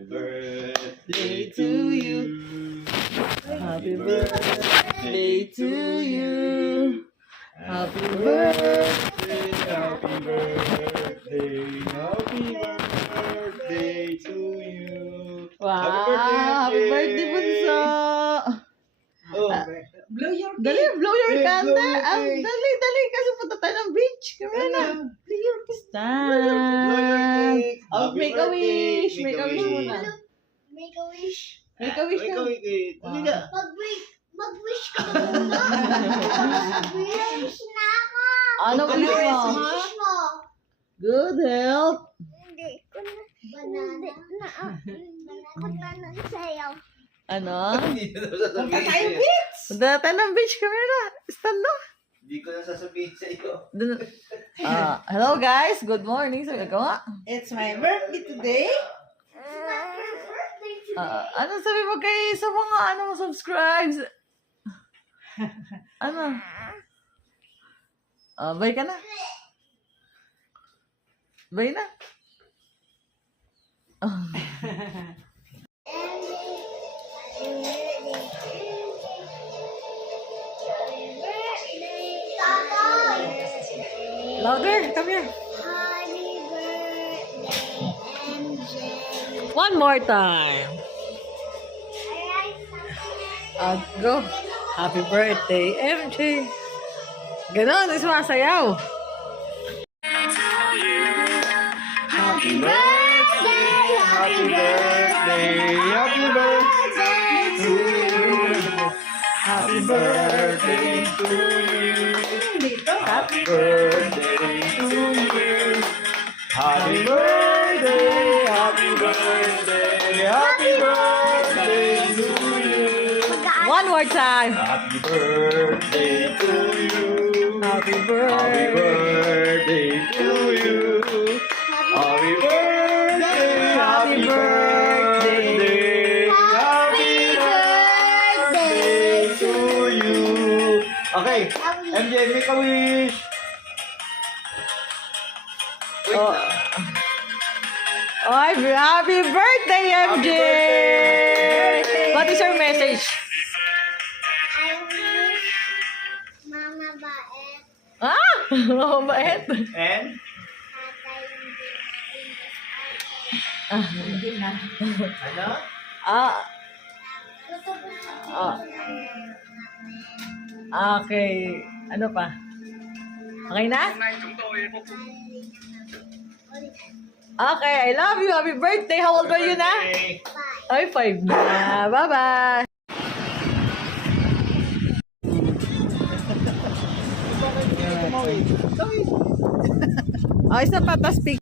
Happy birthday to you. Happy birthday to you. Happy birthday, happy birthday, happy birthday to you. Wow! Happy birthday, Bunso! Oh, Blow your Dali, blow your Hey, candle! blow your cake. Dali, kasi punta tayo ng beach. Kaya na. Blow your kiss. Stand! cake. Oh, Happy make a birthday. wish! Make a wish muna. Make a wish. Make a wish Make ka. a wish. Dali na. Mag-wish ka muna. Mag-wish na ako. Ano wish mo? Wish mo. Good health. Hindi ko na. Banana. Banana sa'yo. Ano? Hindi na sasabihin Punta tayo, sa'yo. bitch! Punta tayo ng beach. Kami na. Stand na. Hindi ko na sasabihin sa iyo. Hello guys. Good morning. Sabi ko nga. It's my birthday today. Ano sabi mo kay sa mga subscribes? Ano? Bye ka na. Bye na. Louder, come here. Happy birthday, MJ. One more time. Go. Happy birthday, MJ. Ganon, sumasayaw. Happy birthday, happy birthday, happy birthday to you. Happy birthday to you. Happy birthday to you. Happy birthday, happy birthday, happy birthday to you. One more time. Happy birthday to you. Happy Happy birthday. birthday to you. Happy birthday, happy birthday, happy birthday to you. Okay, MJ, make a wish. Wait Oh. lang. Happy birthday, MJ! birthday! What is your message? I wish Mama Baet, Ah! Mabait. And? Tatay Hindi na. Ano? Okay. Ano pa? Okay na? Okay, I love you. Happy birthday. How old are you na? Okay. Ay, 5 na. Bye-bye. Oh, isa pa. Tapos